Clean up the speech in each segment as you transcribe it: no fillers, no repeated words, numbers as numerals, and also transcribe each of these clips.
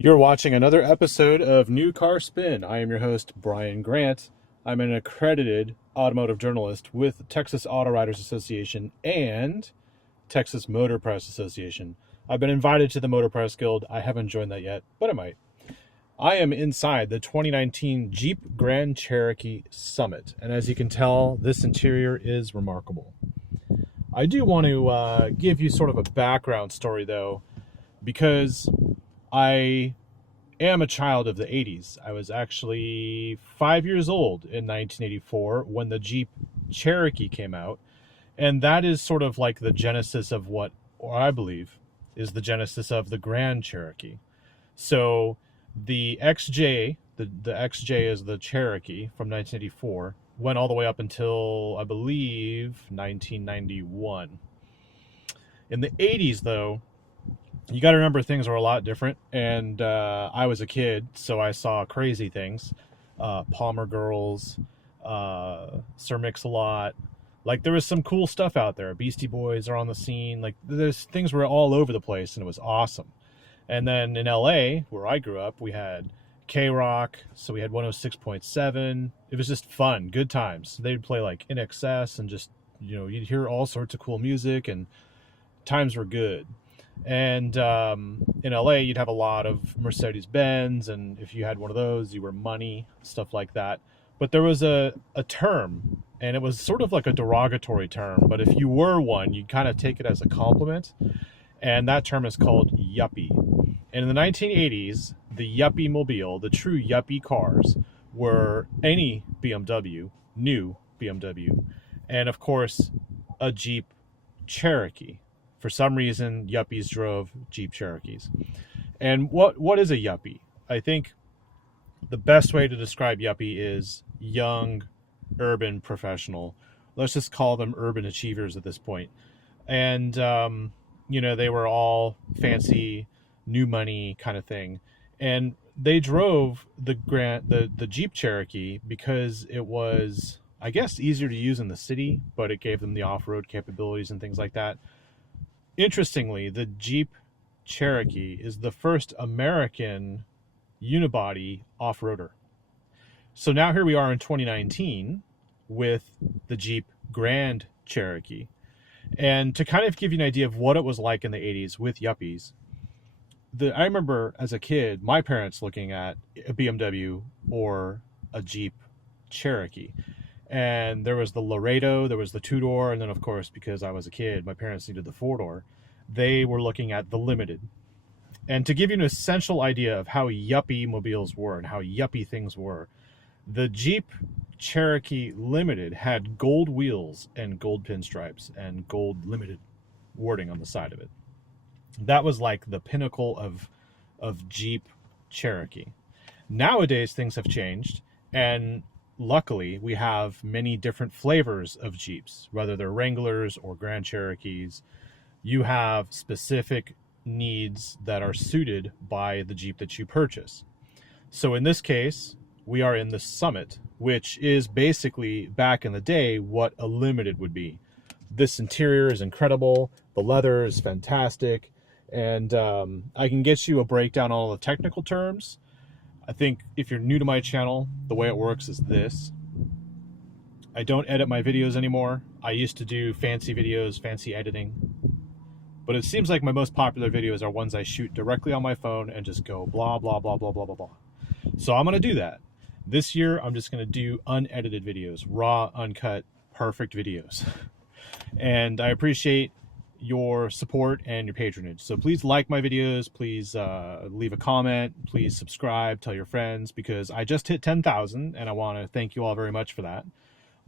You're watching another episode of New Car Spin. I am your host, Brian Grant. I'm an accredited automotive journalist with Texas Auto Writers Association and Texas Motor Press Association. I've been invited to the Motor Press Guild. I haven't joined that yet, but I might. I am inside the 2019 Jeep Grand Cherokee Summit, and as you can tell, this interior is remarkable. I do want to give you sort of a background story, though, because I am a child of the 80s. I was actually 5 years old in 1984 when the Jeep Cherokee came out. And that is sort of like the genesis of what, or I believe, is the genesis of the Grand Cherokee. So the XJ, the XJ is the Cherokee from 1984, went all the way up until, I believe, 1991. In the 80s, though, you got to remember things were a lot different, and I was a kid, so I saw crazy things. Palmer Girls, Sir Mix-a-Lot. Like, there was some cool stuff out there. Beastie Boys are on the scene. Like, there's things were all over the place, and it was awesome. And then in LA, where I grew up, we had K-Rock, so we had 106.7. It was just fun, good times. They'd play, like, In Excess, and just, you'd hear all sorts of cool music, and times were good. And in LA, you'd have a lot of Mercedes-Benz, and if you had one of those, you were money, stuff like that. But there was a term, and it was sort of like a derogatory term, but if you were one, you'd kind of take it as a compliment, and that term is called yuppie. And in the 1980s, the yuppie mobile, the true yuppie cars, were any BMW, new BMW, and of course, a Jeep Cherokee. For some reason, yuppies drove Jeep Cherokees. And what is a yuppie? I think the best way to describe yuppie is young, urban professional. Let's just call them urban achievers at this point. And, they were all fancy, new money kind of thing. And they drove the Jeep Cherokee because it was, I guess, easier to use in the city, but it gave them the off-road capabilities and things like that. Interestingly, the Jeep Cherokee is the first American unibody off-roader. So now here we are in 2019 with the Jeep Grand Cherokee. And to kind of give you an idea of what it was like in the 80s with yuppies, I remember as a kid, my parents looking at a BMW or a Jeep Cherokee. And there was the Laredo, there was the two-door, and then, of course, because I was a kid, my parents needed the four-door. They were looking at the Limited. And to give you an essential idea of how yuppie mobiles were and how yuppie things were, the Jeep Cherokee Limited had gold wheels and gold pinstripes and gold Limited wording on the side of it. That was like the pinnacle of Jeep Cherokee. Nowadays, things have changed, and luckily, we have many different flavors of Jeeps, whether they're Wranglers or Grand Cherokees. You have specific needs that are suited by the Jeep that you purchase. So in this case, we are in the Summit, which is basically, back in the day, what a Limited would be. This interior is incredible. The leather is fantastic. And I can get you a breakdown on all the technical terms. I think if you're new to my channel, the way it works is this. I don't edit my videos anymore. I used to do fancy videos, fancy editing. But it seems like my most popular videos are ones I shoot directly on my phone and just go blah, blah, blah, blah, blah, blah, blah. So I'm going to do that. This year, I'm just going to do unedited videos, raw, uncut, perfect videos. And I appreciate your support and your patronage. So please like my videos, please leave a comment, please subscribe, tell your friends, because I just hit 10,000 and I want to thank you all very much for that.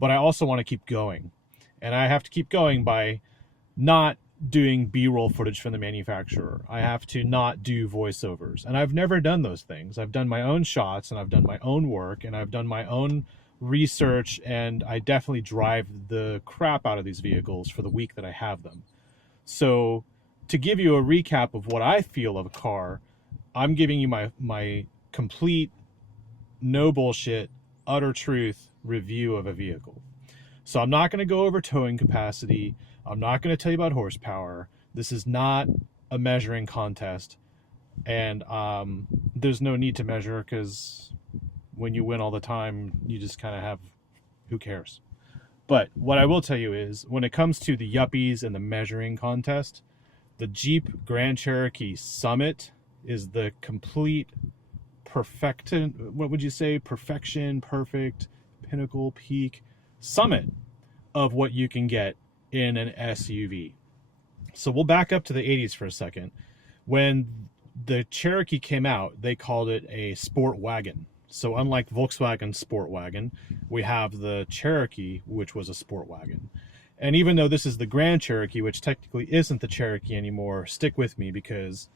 But I also want to keep going. And I have to keep going by not doing B-roll footage from the manufacturer. I have to not do voiceovers. And I've never done those things. I've done my own shots and I've done my own work and I've done my own research, and I definitely drive the crap out of these vehicles for the week that I have them. So to give you a recap of what I feel of a car, I'm giving you my complete, no bullshit, utter truth review of a vehicle. So I'm not going to go over towing capacity. I'm not going to tell you about horsepower. This is not a measuring contest. And there's no need to measure because when you win all the time, you just kind of have, who cares? But what I will tell you is when it comes to the yuppies and the measuring contest, the Jeep Grand Cherokee Summit is the complete what would you say? Perfection, perfect, pinnacle, peak, summit of what you can get in an SUV. So we'll back up to the 80s for a second. When the Cherokee came out, they called it a sport wagon. So unlike Volkswagen Sport Wagon, we have the Cherokee, which was a sport wagon. And even though this is the Grand Cherokee, which technically isn't the Cherokee anymore, stick with me because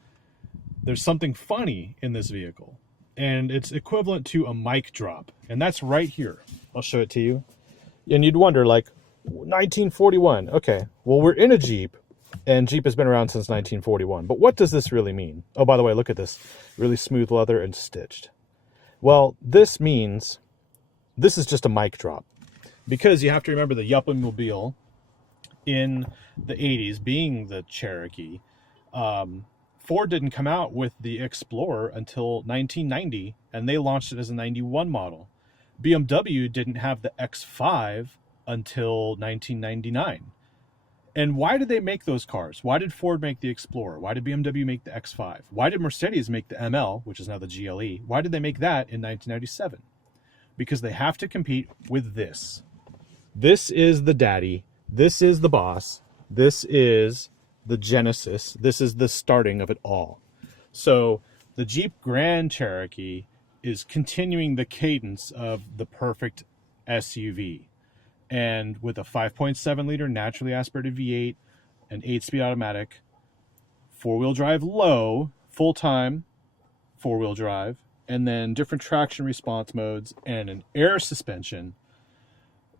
there's something funny in this vehicle. And it's equivalent to a mic drop. And that's right here. I'll show it to you. And you'd wonder, like, 1941. Okay, well, we're in a Jeep, and Jeep has been around since 1941. But what does this really mean? Oh, by the way, look at this. Really smooth leather and stitched. Well, this means this is just a mic drop. Because you have to remember the Yuppie-mobile in the 80s being the Cherokee. Ford didn't come out with the Explorer until 1990, and they launched it as a 91 model. BMW didn't have the X5 until 1999. And why did they make those cars? Why did Ford make the Explorer? Why did BMW make the X5? Why did Mercedes make the ML, which is now the GLE? Why did they make that in 1997? Because they have to compete with this. This is the daddy. This is the boss. This is the genesis. This is the starting of it all. So the Jeep Grand Cherokee is continuing the cadence of the perfect SUV. And with a 5.7 liter naturally aspirated V8, an 8-speed automatic, four-wheel drive low, full-time four-wheel drive, and then different traction response modes and an air suspension,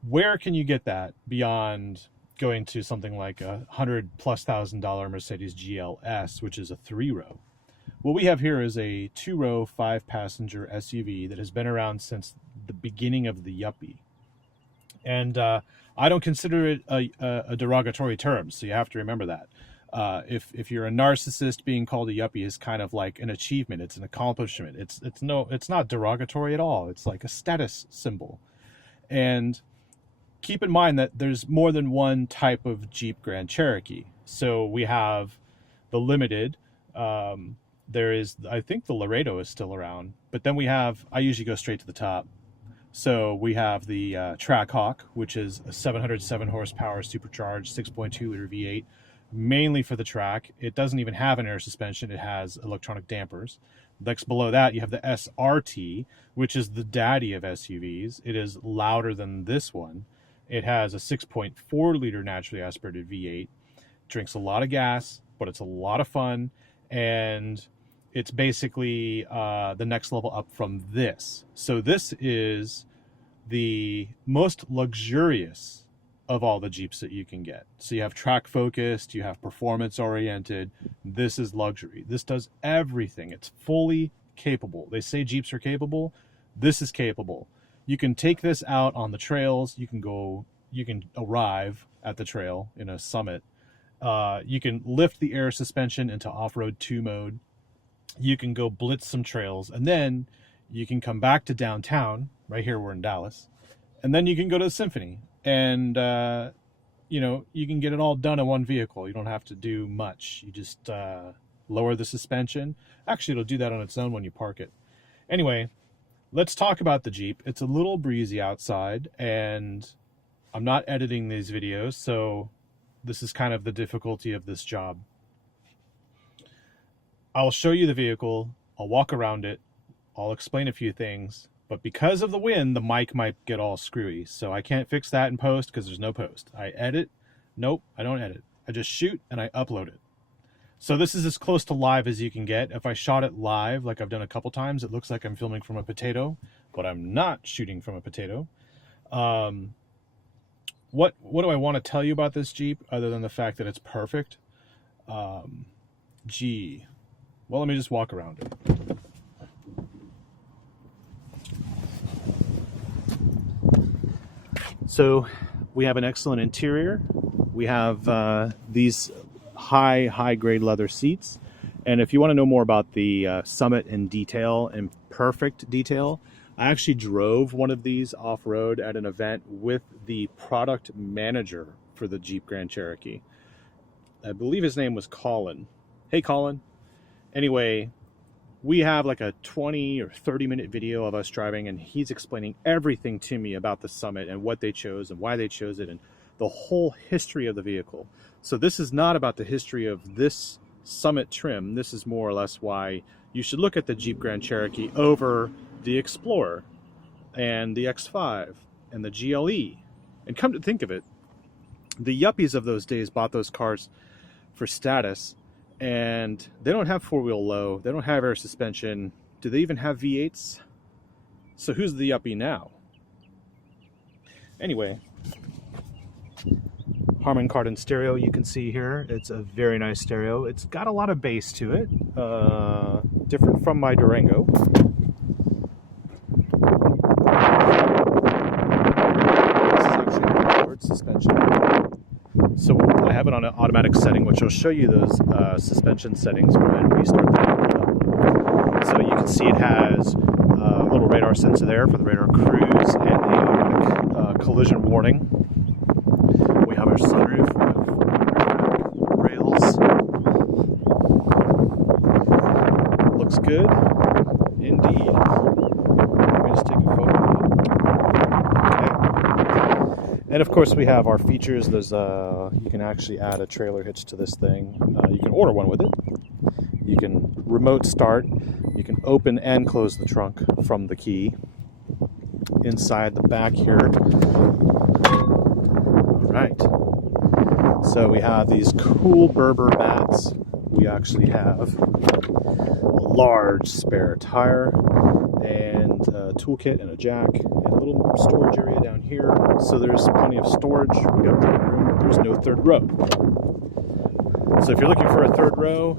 where can you get that beyond going to something like $100,000+ Mercedes GLS, which is a 3-row? What we have here is a 2-row, 5-passenger SUV that has been around since the beginning of the Yuppie. And I don't consider it a derogatory term, so you have to remember that. If you're a narcissist, being called a Yuppie is kind of like an achievement. It's an accomplishment. It's not derogatory at all. It's like a status symbol. And keep in mind that there's more than one type of Jeep Grand Cherokee. So we have the Limited. There is, I think the Laredo is still around. But then we have, I usually go straight to the top. So we have the Trackhawk, which is a 707 horsepower supercharged 6.2 liter V8, mainly for the track. It doesn't even have an air suspension. It has electronic dampers. Next below that, you have the SRT, which is the daddy of SUVs. It is louder than this one. It has a 6.4 liter naturally aspirated V8. Drinks a lot of gas, but it's a lot of fun. And it's basically the next level up from this. So this is the most luxurious of all the Jeeps that you can get. So you have track focused, you have performance oriented. This is luxury. This does everything. It's fully capable. They say Jeeps are capable. This is capable. You can take this out on the trails. You can arrive at the trail in a Summit. You can lift the air suspension into off-road 2 mode. You can go blitz some trails, and then you can come back to downtown. Right here, we're in Dallas. And then you can go to the Symphony. And, you can get it all done in one vehicle. You don't have to do much. You just lower the suspension. Actually, it'll do that on its own when you park it. Anyway, let's talk about the Jeep. It's a little breezy outside, and I'm not editing these videos, so this is kind of the difficulty of this job. I'll show you the vehicle, I'll walk around it, I'll explain a few things, but because of the wind, the mic might get all screwy, so I can't fix that in post because there's no post. I edit. Nope, I don't edit. I just shoot and I upload it. So this is as close to live as you can get. If I shot it live, like I've done a couple times, it looks like I'm filming from a potato, but I'm not shooting from a potato. What do I want to tell you about this Jeep other than the fact that it's perfect? Well, let me just walk around it. So we have an excellent interior. We have these high grade leather seats, And if you want to know more about the Summit in detail, in perfect detail, I actually drove one of these off-road at an event with the product manager for the Jeep Grand Cherokee. I believe his name was Colin. Hey, Colin. Anyway, we have like a 20 or 30-minute video of us driving, and he's explaining everything to me about the Summit and what they chose and why they chose it and the whole history of the vehicle. So this is not about the history of this Summit trim. This is more or less why you should look at the Jeep Grand Cherokee over the Explorer and the X5 and the GLE. And come to think of it, the yuppies of those days bought those cars for status, and they don't have four-wheel low, they don't have air suspension. Do they even have V8s? So who's the yuppie now? Anyway, Harman Kardon stereo you can see here. It's a very nice stereo. It's got a lot of bass to it, different from my Durango. Suspension. So I have it on an automatic setting, which will show you those suspension settings when we start the vehicle. So you can see it has a little radar sensor there for the radar cruise and the automatic collision warning. We have our sunroof with rails. Looks good, indeed. Let me just take a photo. And of course we have our features. There's you can actually add a trailer hitch to this thing. You can order one with it. You can remote start. You can open and close the trunk from the key. Inside the back here. All right. So we have these cool Berber mats. We actually have a large spare tire and a toolkit and a jack and a little storage area down here. So there's plenty of storage. We got plenty of room. There's no third row. So if you're looking for a third row,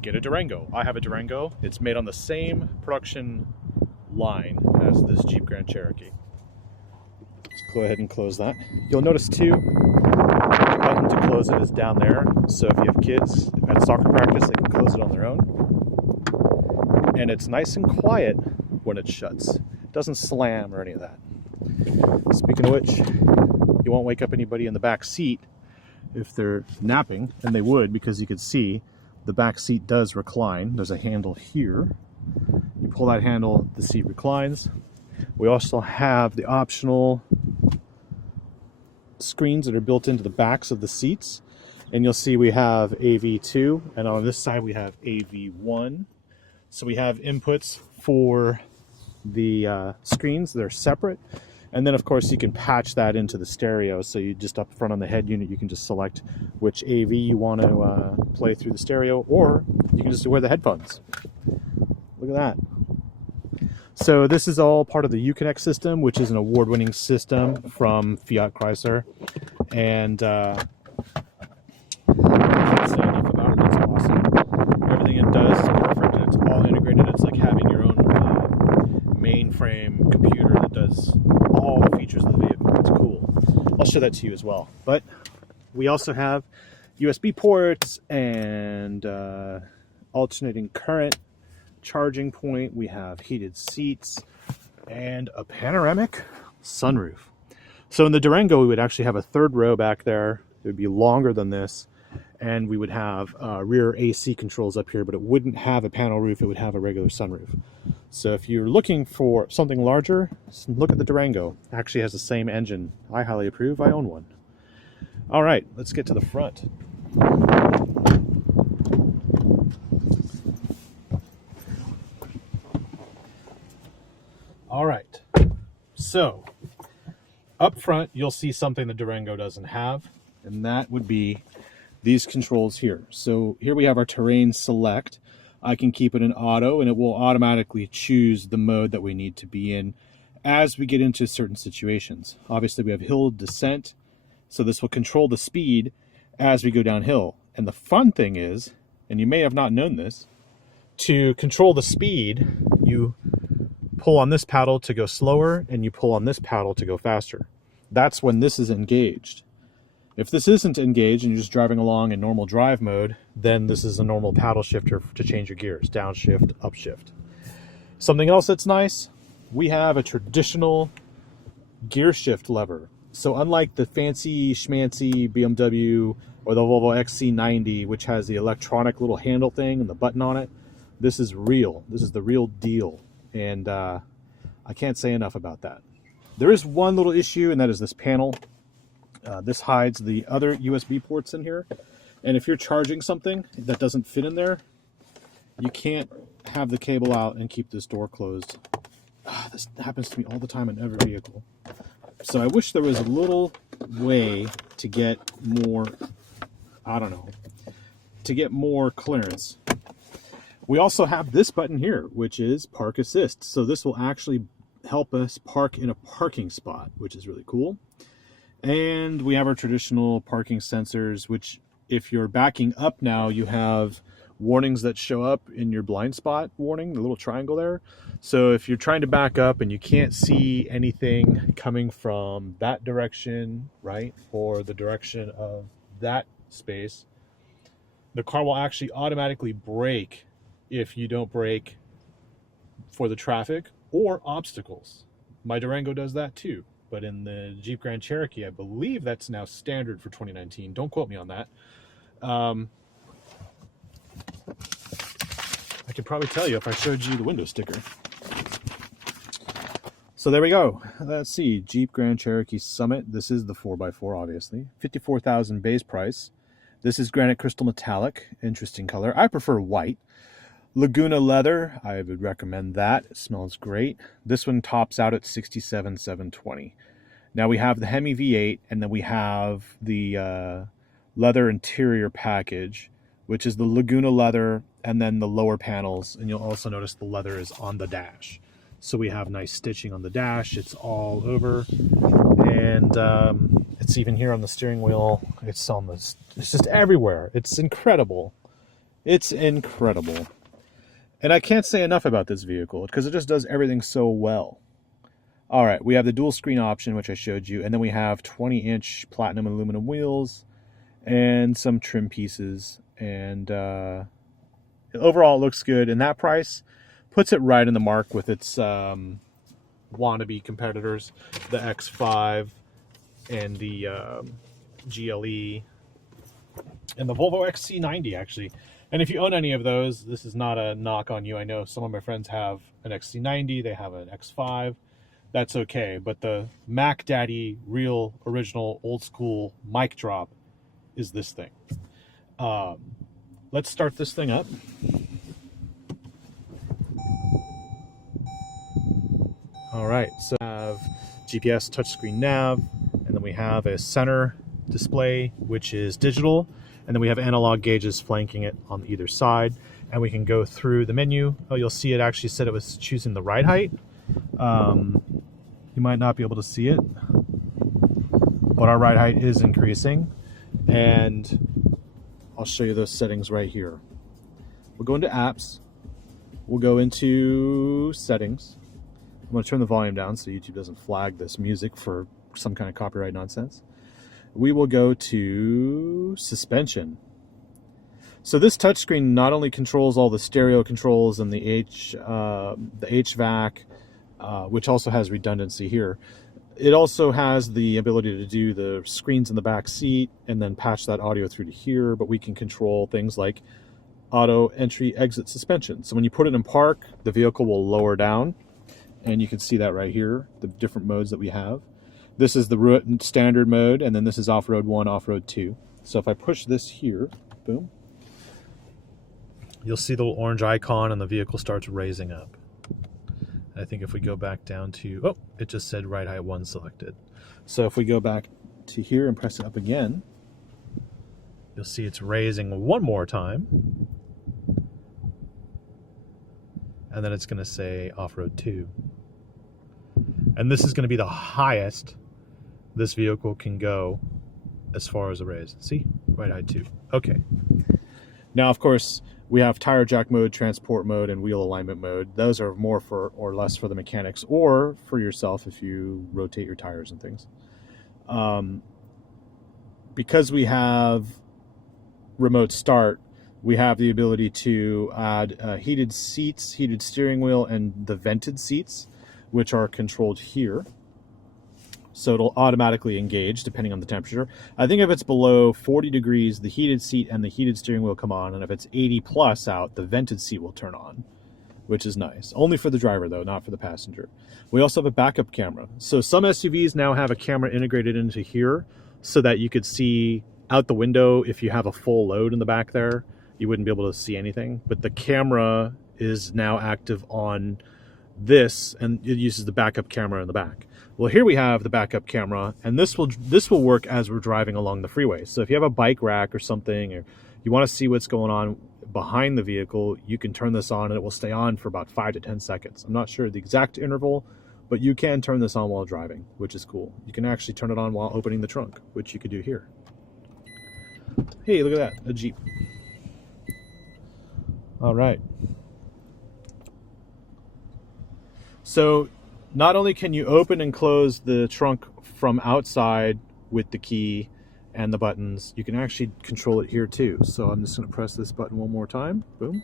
get a Durango. I have a Durango. It's made on the same production line as this Jeep Grand Cherokee. Let's go ahead and close that. You'll notice too, the button to close it is down there. So if you have kids at soccer practice, they can close it on their own. And it's nice and quiet when it shuts. It doesn't slam or any of that. Speaking of which, you won't wake up anybody in the back seat if they're napping, and they would, because you can see the back seat does recline. There's a handle here. You pull that handle, the seat reclines. We also have the optional screens that are built into the backs of the seats. And you'll see we have AV2, and on this side we have AV1. So we have inputs for the screens. They're separate. And then, of course, you can patch that into the stereo. So you just up front on the head unit, you can just select which AV you want to play through the stereo, or you can just wear the headphones. Look at that. So this is all part of the Uconnect System, which is an award-winning system from Fiat Chrysler. And I can't say enough about it. It's awesome. Everything it does is perfect, and it's all integrated. It's like having your own mainframe computer that does all the features of the vehicle. It's cool. I'll show that to you as well. But we also have USB ports and alternating current charging point. We have heated seats and a panoramic sunroof. So in the Durango, we would actually have a third row back there. It would be longer than this. And we would have rear AC controls up here, but it wouldn't have a panel roof. It would have a regular sunroof. So if you're looking for something larger, look at the Durango. It actually has the same engine. I highly approve. I own one. All right, let's get to the front. All right, so up front, you'll see something the Durango doesn't have, and that would be these controls here. So here we have our terrain select. I can keep it in auto, and it will automatically choose the mode that we need to be in as we get into certain situations. Obviously, we have hill descent, so this will control the speed as we go downhill. And the fun thing is, and you may have not known this, to control the speed, you pull on this paddle to go slower, and you pull on this paddle to go faster. That's when this is engaged. If this isn't engaged and you're just driving along in normal drive mode, then this is a normal paddle shifter to change your gears, downshift, upshift. Something else that's nice, we have a traditional gear shift lever. So unlike the fancy schmancy BMW or the Volvo XC90, which has the electronic little handle thing and the button on it, this is real. This is the real deal. And I can't say enough about that. There is one little issue, and that is this panel. This hides the other USB ports in here. And if you're charging something that doesn't fit in there, you can't have the cable out and keep this door closed. This happens to me all the time in every vehicle. So I wish there was a little way to get more, to get more clearance. We also have this button here, which is Park Assist. So this will actually help us park in a parking spot, which is really cool. And we have our traditional parking sensors, which if you're backing up now, you have warnings that show up in your blind spot warning, the little triangle there. So if you're trying to back up and you can't see anything coming from that direction, right, or the direction of that space, the car will actually automatically brake if you don't brake for the traffic or obstacles. My Durango does that too, but in the Jeep Grand Cherokee, I believe that's now standard for 2019. Don't quote me on that. I could probably tell you if I showed you the window sticker. So there we go. Let's see, Jeep Grand Cherokee Summit. This is the 4x4, obviously. $54,000 base price. This is granite crystal metallic, interesting color. I prefer white. Laguna leather, I would recommend that. It smells great. This one tops out at $67,720. Now we have the Hemi V8, and then we have the leather interior package, which is the Laguna leather and then the lower panels. And you'll also notice the leather is on the dash. So we have nice stitching on the dash. It's all over. And it's even here on the steering wheel. It's just everywhere. It's incredible. It's incredible. And I can't say enough about this vehicle because it just does everything so well. All right, we have the dual screen option, which I showed you. And then we have 20-inch platinum and aluminum wheels and some trim pieces. And overall, it looks good. And that price puts it right in the mark with its wannabe competitors, the X5 and the GLE and the Volvo XC90, actually. And if you own any of those, this is not a knock on you. I know some of my friends have an XC90, they have an X5. That's okay. But the Mac Daddy, real, original, old school mic drop is this thing. Let's start this thing up. All right, so we have GPS touchscreen nav, and then we have a center display, which is digital, and then we have analog gauges flanking it on either side, and we can go through the menu. Oh, you'll see it actually said it was choosing the ride height. You might not be able to see it, but our ride height is increasing, and I'll show you those settings right here. We'll go into apps, we'll go into settings. I'm going to turn the volume down so YouTube doesn't flag this music for some kind of copyright nonsense. We will go to suspension. So this touchscreen not only controls all the stereo controls and the HVAC, which also has redundancy here. It also has the ability to do the screens in the back seat and then patch that audio through to here, but we can control things like auto entry exit suspension. So when you put it in park, the vehicle will lower down, and you can see that right here, the different modes that we have. This is the standard mode, and then this is off-road 1, off-road 2. So if I push this here, boom, you'll see the little orange icon and the vehicle starts raising up. I think if we go back down to, oh, it just said ride height 1 selected. So if we go back to here and press it up again, you'll see it's raising one more time. And then it's going to say off-road 2. And this is going to be the highest this vehicle can go as far as a raise. See? Ride height 2. Okay. Now, of course, we have tire jack mode, transport mode, and wheel alignment mode. Those are more for or less for the mechanics or for yourself if you rotate your tires and things. because we have remote start, we have the ability to add heated seats, heated steering wheel, and the vented seats, which are controlled here. So it'll automatically engage depending on the temperature. I think if it's below 40 degrees, the heated seat and the heated steering wheel come on, and if it's 80 plus out, the vented seat will turn on, which is nice. Only for the driver though, not for the passenger. We also have a backup camera. So some SUVs now have a camera integrated into here so that you could see out the window if you have a full load in the back there. You wouldn't be able to see anything, but the camera is now active on this, and it uses the backup camera in the back. Well, here we have the backup camera, and this will work as we're driving along the freeway. So if you have a bike rack or something, or you want to see what's going on behind the vehicle, you can turn this on and it will stay on for about 5 to 10 seconds. I'm not sure the exact interval, but you can turn this on while driving, which is cool. You can actually turn it on while opening the trunk, which you could do here. Hey, look at that, a Jeep. All right. So not only can you open and close the trunk from outside with the key and the buttons, you can actually control it here too. So I'm just going to press this button one more time. Boom.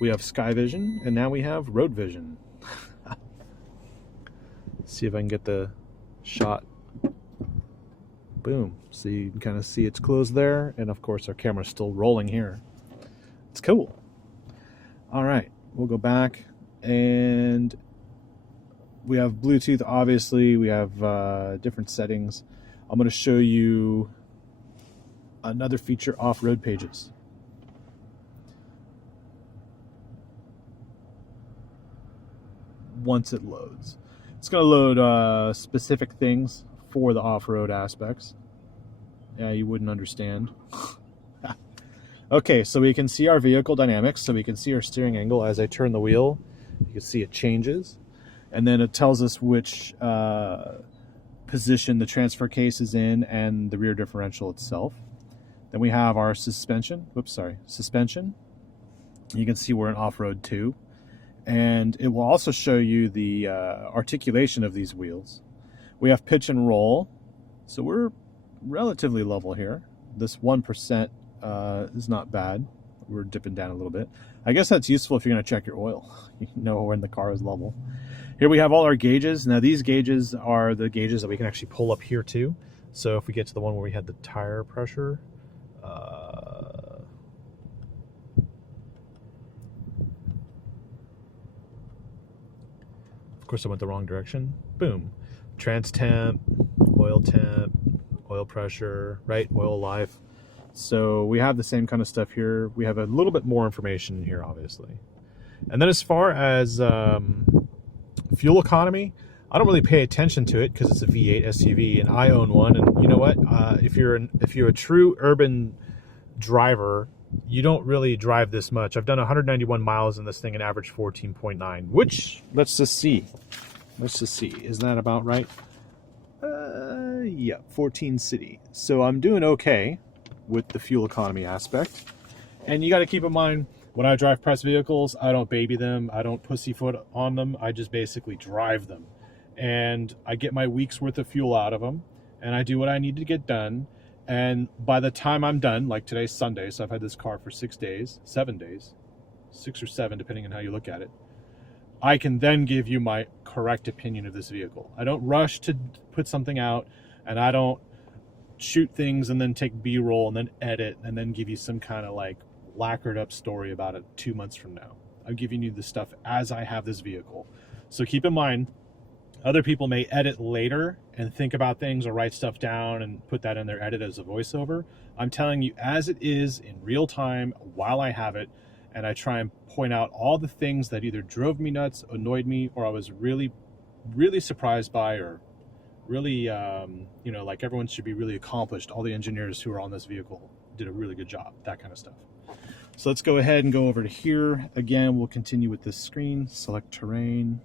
We have sky vision, and now we have road vision. See if I can get the shot. Boom. So you can kind of see it's closed there, and of course our camera's still rolling here. It's cool. All right, we'll go back, and we have Bluetooth, obviously. We have different settings. I'm going to show you another feature, off-road pages. Once it loads, it's going to load specific things for the off-road aspects. Yeah, you wouldn't understand. Okay, so we can see our vehicle dynamics, so we can see our steering angle. As I turn the wheel, you can see it changes, and then it tells us which position the transfer case is in and the rear differential itself. Then we have our suspension. Suspension. You can see we're in off-road 2, and it will also show you the articulation of these wheels. We have pitch and roll, so we're relatively level here. This 1% is not bad. We're dipping down a little bit. I guess that's useful if you're going to check your oil. You know when the car is level. Here we have all our gauges. Now these gauges are the gauges that we can actually pull up here too. So if we get to the one where we had the tire pressure, of course I went the wrong direction. Boom. Trans temp, oil pressure, right? Oil life. So we have the same kind of stuff here. We have a little bit more information here, obviously. And then as far as fuel economy, I don't really pay attention to it because it's a V8 SUV and I own one. And you know what? If you're a true urban driver, you don't really drive this much. I've done 191 miles in this thing and average 14.9, which let's just see. Is that about right? Yeah, 14 city. So I'm doing okay with the fuel economy aspect. And you got to keep in mind, when I drive press vehicles, I don't baby them. I don't pussyfoot on them. I just basically drive them. And I get my week's worth of fuel out of them. And I do what I need to get done. And by the time I'm done, like today's Sunday, so I've had this car for 7 days, 6 or 7, depending on how you look at it. I can then give you my correct opinion of this vehicle. I don't rush to put something out, and I don't shoot things and then take B-roll and then edit and then give you some kind of like lacquered up story about it 2 months from now. I'm giving you the stuff as I have this vehicle. So keep in mind, other people may edit later and think about things or write stuff down and put that in their edit as a voiceover. I'm telling you as it is in real time while I have it, and I try and point out all the things that either drove me nuts, annoyed me, or I was really, really surprised by, or really, like everyone should be really accomplished. All the engineers who are on this vehicle did a really good job, that kind of stuff. So let's go ahead and go over to here. Again, we'll continue with this screen, select terrain.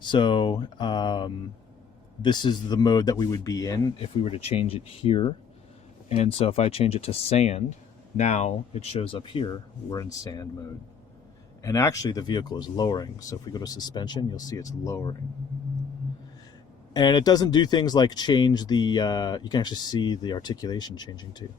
So this is the mode that we would be in if we were to change it here. And so if I change it to sand, now it shows up here, we're in sand mode. And actually the vehicle is lowering. So if we go to suspension, you'll see it's lowering. And it doesn't do things like change the, you can actually see the articulation changing too.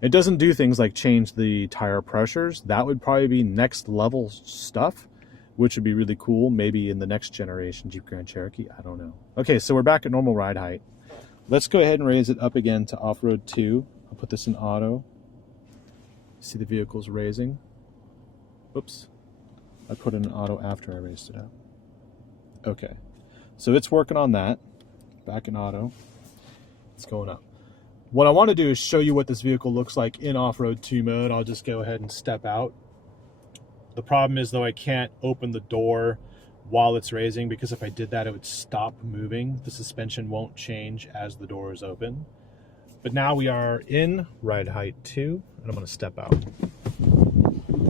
It doesn't do things like change the tire pressures. That would probably be next level stuff, which would be really cool. Maybe in the next generation Jeep Grand Cherokee, I don't know. Okay, so we're back at normal ride height. Let's go ahead and raise it up again to off-road 2. I'll put this in auto. See the vehicle's raising. Oops. I put it in auto after I raised it up. Okay. So it's working on that. Back in auto. It's going up. What I want to do is show you what this vehicle looks like in off-road 2 mode. I'll just go ahead and step out. The problem is, though, I can't open the door while it's raising, because if I did that, it would stop moving. The suspension won't change as the door is open. But now we are in ride height 2, and I'm going to step out.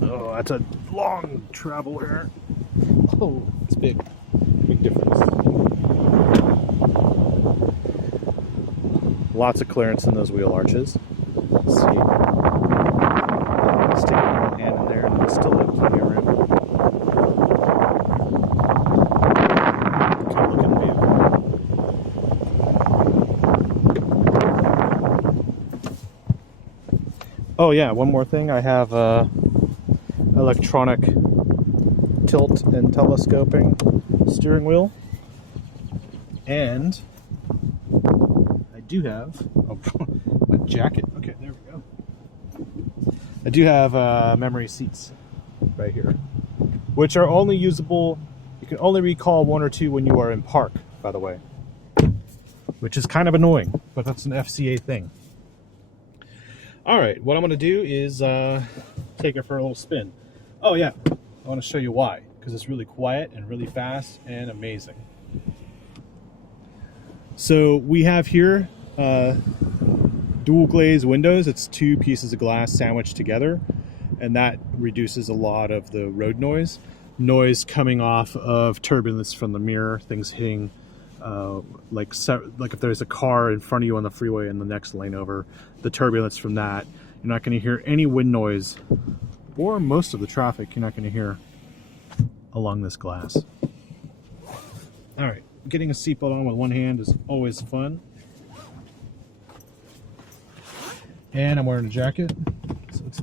Oh, that's a long travel here. Oh, it's big. Big difference. Lots of clearance in those wheel arches. Let's see. Stick my hand in there and we still have plenty of room. Good looking vehicle. Oh yeah, one more thing. I have electronic tilt and telescoping steering wheel. And I do have a jacket. Okay, there we go. I do have memory seats right here, which are only usable. You can only recall 1 or 2 when you are in park, by the way, which is kind of annoying, but that's an FCA thing. All right, what I'm going to do is take it for a little spin. Oh yeah, I want to show you why, because it's really quiet and really fast and amazing. So we have here dual glazed windows. It's 2 pieces of glass sandwiched together, and that reduces a lot of the road noise coming off of turbulence from the mirror, things hitting like if there's a car in front of you on the freeway in the next lane over, the turbulence from that. You're not going to hear any wind noise, or most of the traffic you're not going to hear along this glass. All right, getting a seatbelt on with one hand is always fun. And I'm wearing a jacket, so it's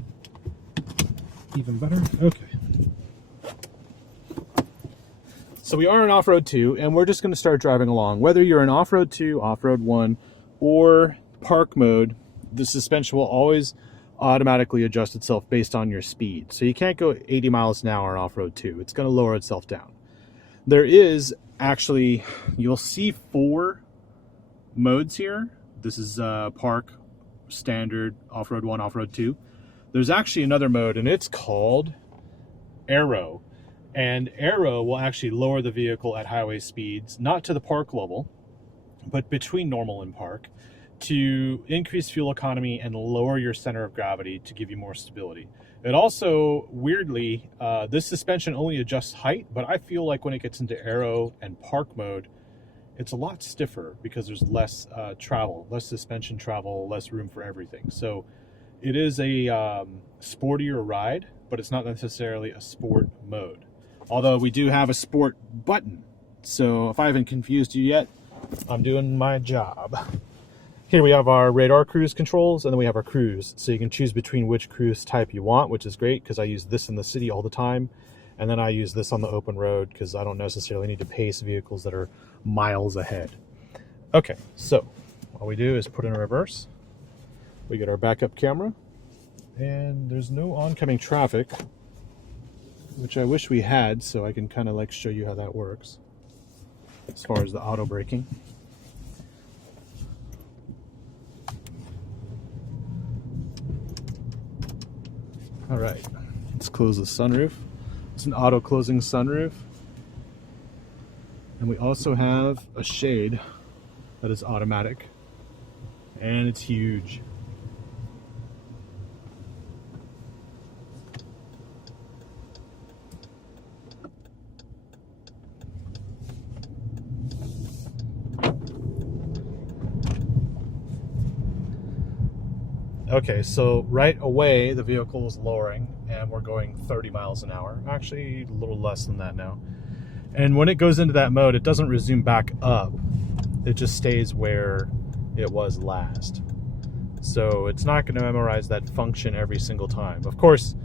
even better. Okay. So we are in off-road 2, and we're just going to start driving along. Whether you're in off-road 2, off-road 1, or park mode, the suspension will always automatically adjust itself based on your speed. So you can't go 80 miles an hour in off-road 2. It's going to lower itself down. There is actually, you'll see 4 modes here. This is park, standard, off-road 1, off-road 2. There's actually another mode, and it's called Aero. And Aero will actually lower the vehicle at highway speeds, not to the park level, but between normal and park, to increase fuel economy and lower your center of gravity to give you more stability. It also, weirdly, this suspension only adjusts height, but I feel like when it gets into Aero and park mode, it's a lot stiffer because there's less travel, less suspension travel, less room for everything. So it is a sportier ride, but it's not necessarily a sport mode. Although we do have a sport button. So if I haven't confused you yet, I'm doing my job. Here we have our radar cruise controls, and then we have our cruise. So you can choose between which cruise type you want, which is great because I use this in the city all the time. And then I use this on the open road because I don't necessarily need to pace vehicles that are miles ahead. Okay, so all we do is put in reverse. We get our backup camera, and there's no oncoming traffic, which I wish we had, so I can kind of like show you how that works as far as the auto braking. All right, let's close the sunroof. It's an auto closing sunroof. And we also have a shade that is automatic, and it's huge. Okay, so right away the vehicle is lowering and we're going 30 miles an hour. Actually, a little less than that now. And when it goes into that mode, it doesn't resume back up. it just stays where it was last. So it's not going to memorize that function every single time. Of course,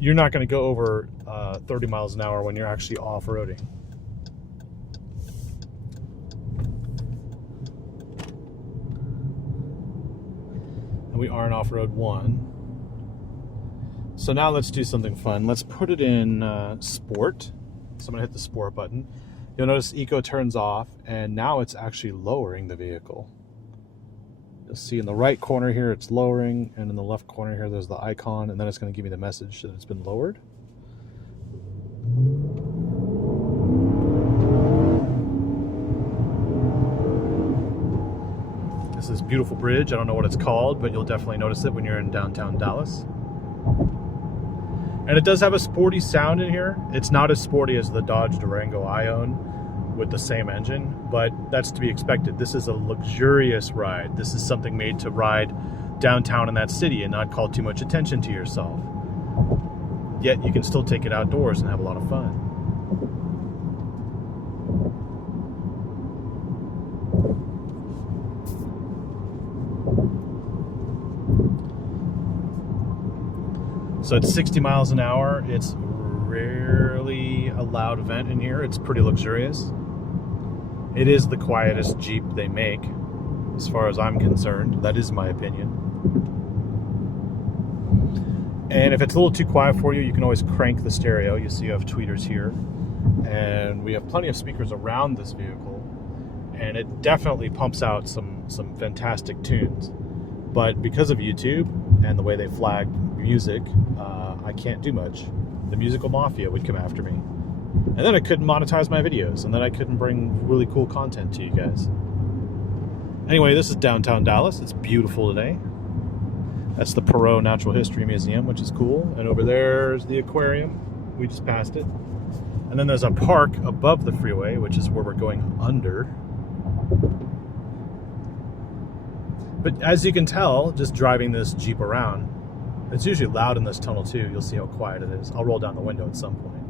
you're not going to go over 30 miles an hour when you're actually off-roading. And we are in off-road 1. So now let's do something fun. Let's put it in sport. So I'm going to hit the sport button. You'll notice eco turns off, and now it's actually lowering the vehicle. You'll see in the right corner here it's lowering, and in the left corner here there's the icon, and then it's going to give me the message that it's been lowered. This is a beautiful bridge. I don't know what it's called, but you'll definitely notice it when you're in downtown Dallas. And it does have a sporty sound in here. It's not as sporty as the Dodge Durango I own with the same engine, but that's to be expected. This is a luxurious ride. This is something made to ride downtown in that city and not call too much attention to yourself. Yet you can still take it outdoors and have a lot of fun. So it's 60 miles an hour. It's rarely a loud event in here. It's pretty luxurious. It is the quietest Jeep they make, as far as I'm concerned. That is my opinion. And if it's a little too quiet for you, you can always crank the stereo. You see you have tweeters here. And we have plenty of speakers around this vehicle. And it definitely pumps out some fantastic tunes. But because of YouTube and the way they flag music, I can't do much. The musical mafia would come after me. And then I couldn't monetize my videos, and then I couldn't bring really cool content to you guys. Anyway, this is downtown Dallas. It's beautiful today. That's the Perot Natural History Museum, which is cool. And over there's the aquarium. We just passed it. And then there's a park above the freeway, which is where we're going under. But as you can tell, just driving this Jeep around, it's usually loud in this tunnel too. You'll see how quiet it is. I'll roll down the window at some point.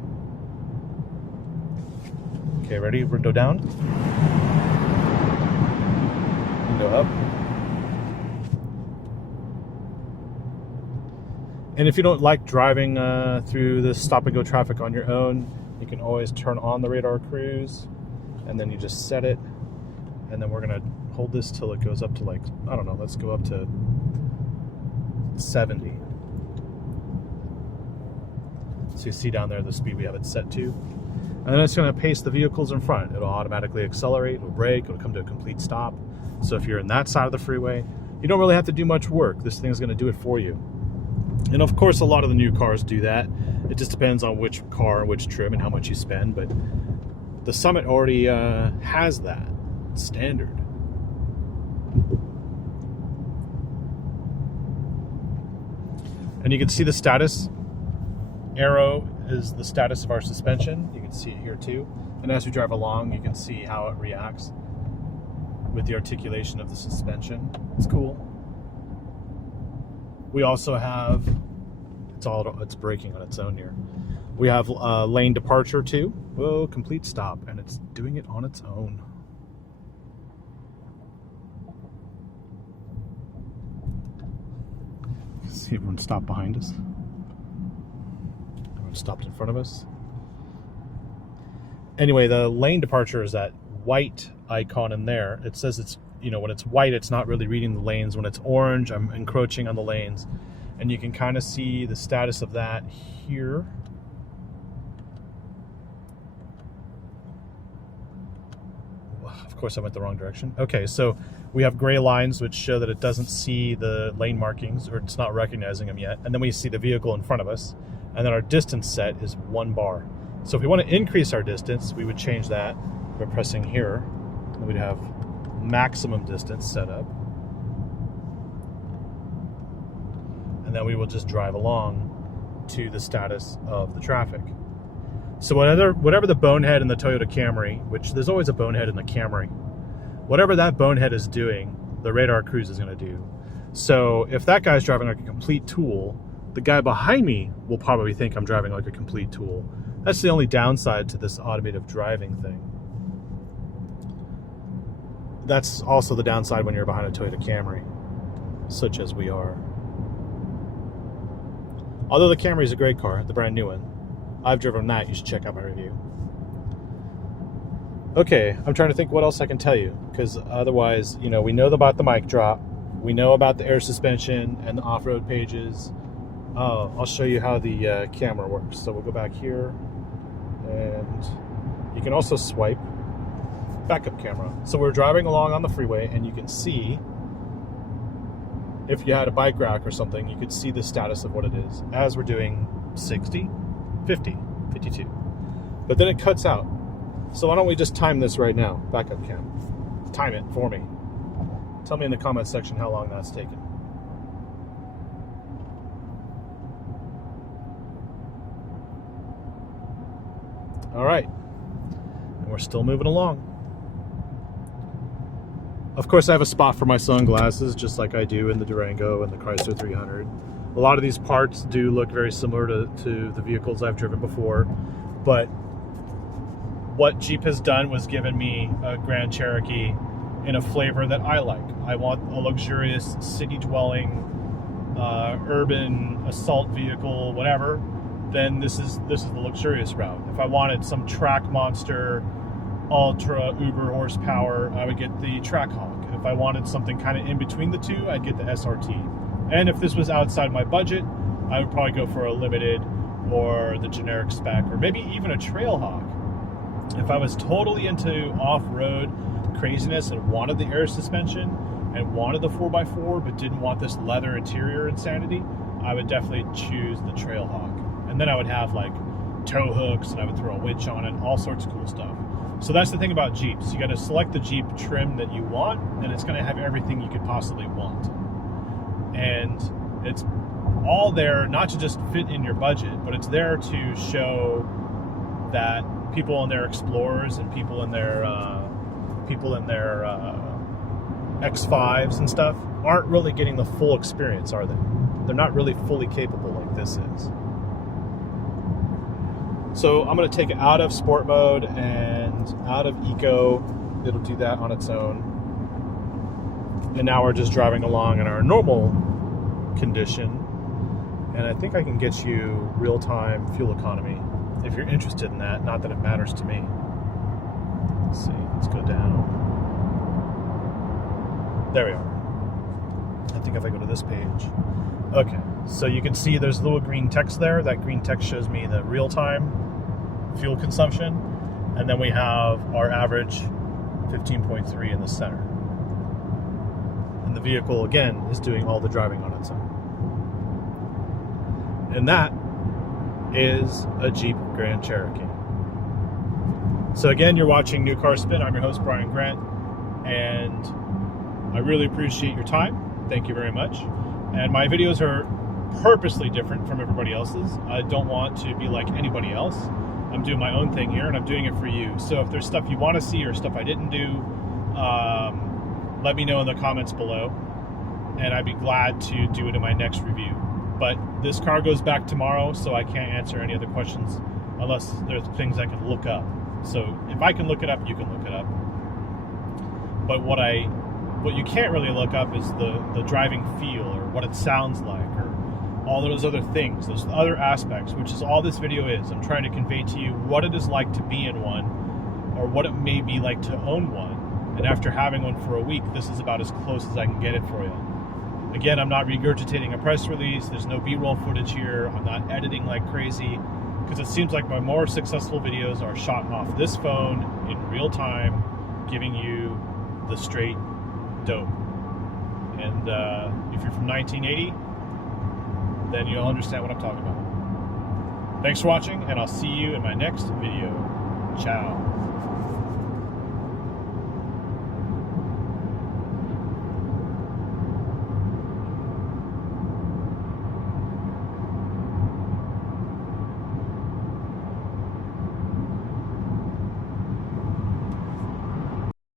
Okay, ready? Window down. Window up. And if you don't like driving through the stop-and-go traffic on your own, you can always turn on the radar cruise, and then you just set it, and then we're going to hold this till it goes up to, like, I don't know, let's go up to 70. So you see down there the speed we have it set to. And then it's going to pace the vehicles in front. It'll automatically accelerate, it'll brake, it'll come to a complete stop. So if you're in that side of the freeway, you don't really have to do much work. This thing is going to do it for you. And of course, a lot of the new cars do that. It just depends on which car, which trim, and how much you spend. But the Summit already has that. It's standard. And you can see the status arrow is the status of our suspension. You can see it here too. And as we drive along, you can see how it reacts with the articulation of the suspension. It's cool. We also have, it's braking on its own here. We have lane departure too. Whoa, complete stop, and it's doing it on its own. See everyone stopped behind us. Everyone stopped in front of us. Anyway, the lane departure is that white icon in there. It says it's, when it's white, it's not really reading the lanes. When it's orange, I'm encroaching on the lanes. And you can kind of see the status of that here. Of course, I went the wrong direction. Okay, so we have gray lines which show that it doesn't see the lane markings, or it's not recognizing them yet. And then we see the vehicle in front of us. And then our distance set is 1 bar. So if we want to increase our distance, we would change that by pressing here. And we'd have maximum distance set up. And then we will just drive along to the status of the traffic. So whatever the bonehead in the Toyota Camry, which there's always a bonehead in the Camry, whatever that bonehead is doing, the radar cruise is going to do. So if that guy's driving like a complete tool, the guy behind me will probably think I'm driving like a complete tool. That's the only downside to this automated driving thing. that's also the downside when you're behind a Toyota Camry, such as we are. Although the Camry is a great car, the brand new one. I've driven that. You should check out my review. Okay, I'm trying to think what else I can tell you, because otherwise, you know, we know about the mic drop. We know about the air suspension and the off-road pages. I'll show you how the camera works. So we'll go back here, and you can also swipe backup camera. So we're driving along on the freeway, and you can see, if you had a bike rack or something, you could see the status of what it is as we're doing 60, 50, 52. But then it cuts out. So why don't we just time this right now? Backup cam. Time it for me. Tell me in the comments section how long that's taken. All right. And we're still moving along. Of course, I have a spot for my sunglasses, just like I do in the Durango and the Chrysler 300. A lot of these parts do look very similar to the vehicles I've driven before, but what Jeep has done was given me a Grand Cherokee in a flavor that I like. I want a luxurious city-dwelling, urban assault vehicle, whatever. Then this is the luxurious route. If I wanted some track monster, ultra uber horsepower, I would get the Trackhawk. If I wanted something kind of in between the two, I'd get the SRT. And if this was outside my budget, I would probably go for a limited or the generic spec, or maybe even a Trailhawk. If I was totally into off-road craziness and wanted the air suspension and wanted the 4x4 but didn't want this leather interior insanity, I would definitely choose the Trailhawk. And then I would have like tow hooks, and I would throw a winch on it, all sorts of cool stuff. So that's the thing about Jeeps. You got to select the Jeep trim that you want, and it's going to have everything you could possibly want. And it's all there not to just fit in your budget, but it's there to show that people in their Explorers and people in their X5s and stuff aren't really getting the full experience, are they? They're not really fully capable like this is. So I'm going to take it out of sport mode and out of eco. It'll do that on its own. And now we're just driving along in our normal condition. And I think I can get you real-time fuel economy if you're interested in that. Not that it matters to me. Let's see. Let's go down. There we are. I think if I go to this page. Okay. So you can see there's a little green text there. That green text shows me the real-time fuel consumption. And then we have our average 15.3 in the center. And the vehicle, again, is doing all the driving on its own. And that is a Jeep Grand Cherokee. So again, you're watching New Car Spin. I'm your host, Brian Grant, and I really appreciate your time. Thank you very much. And my videos are purposely different from everybody else's. I don't want to be like anybody else. I'm doing my own thing here, and I'm doing it for you. So if there's stuff you want to see or stuff I didn't do, let me know in the comments below, and I'd be glad to do it in my next review. But this car goes back tomorrow, so I can't answer any other questions unless there's things I can look up. So if I can look it up, you can look it up. But what you can't really look up is the driving feel, or what it sounds like, or all those other things, those other aspects, which is all this video is. I'm trying to convey to you what it is like to be in one, or what it may be like to own one. And after having one for a week, this is about as close as I can get it for you. Again, I'm not regurgitating a press release. There's no B-roll footage here. I'm not editing like crazy, because it seems like my more successful videos are shot off this phone in real time, giving you the straight dope. And if you're from 1980, then you'll understand what I'm talking about. Thanks for watching, and I'll see you in my next video. Ciao.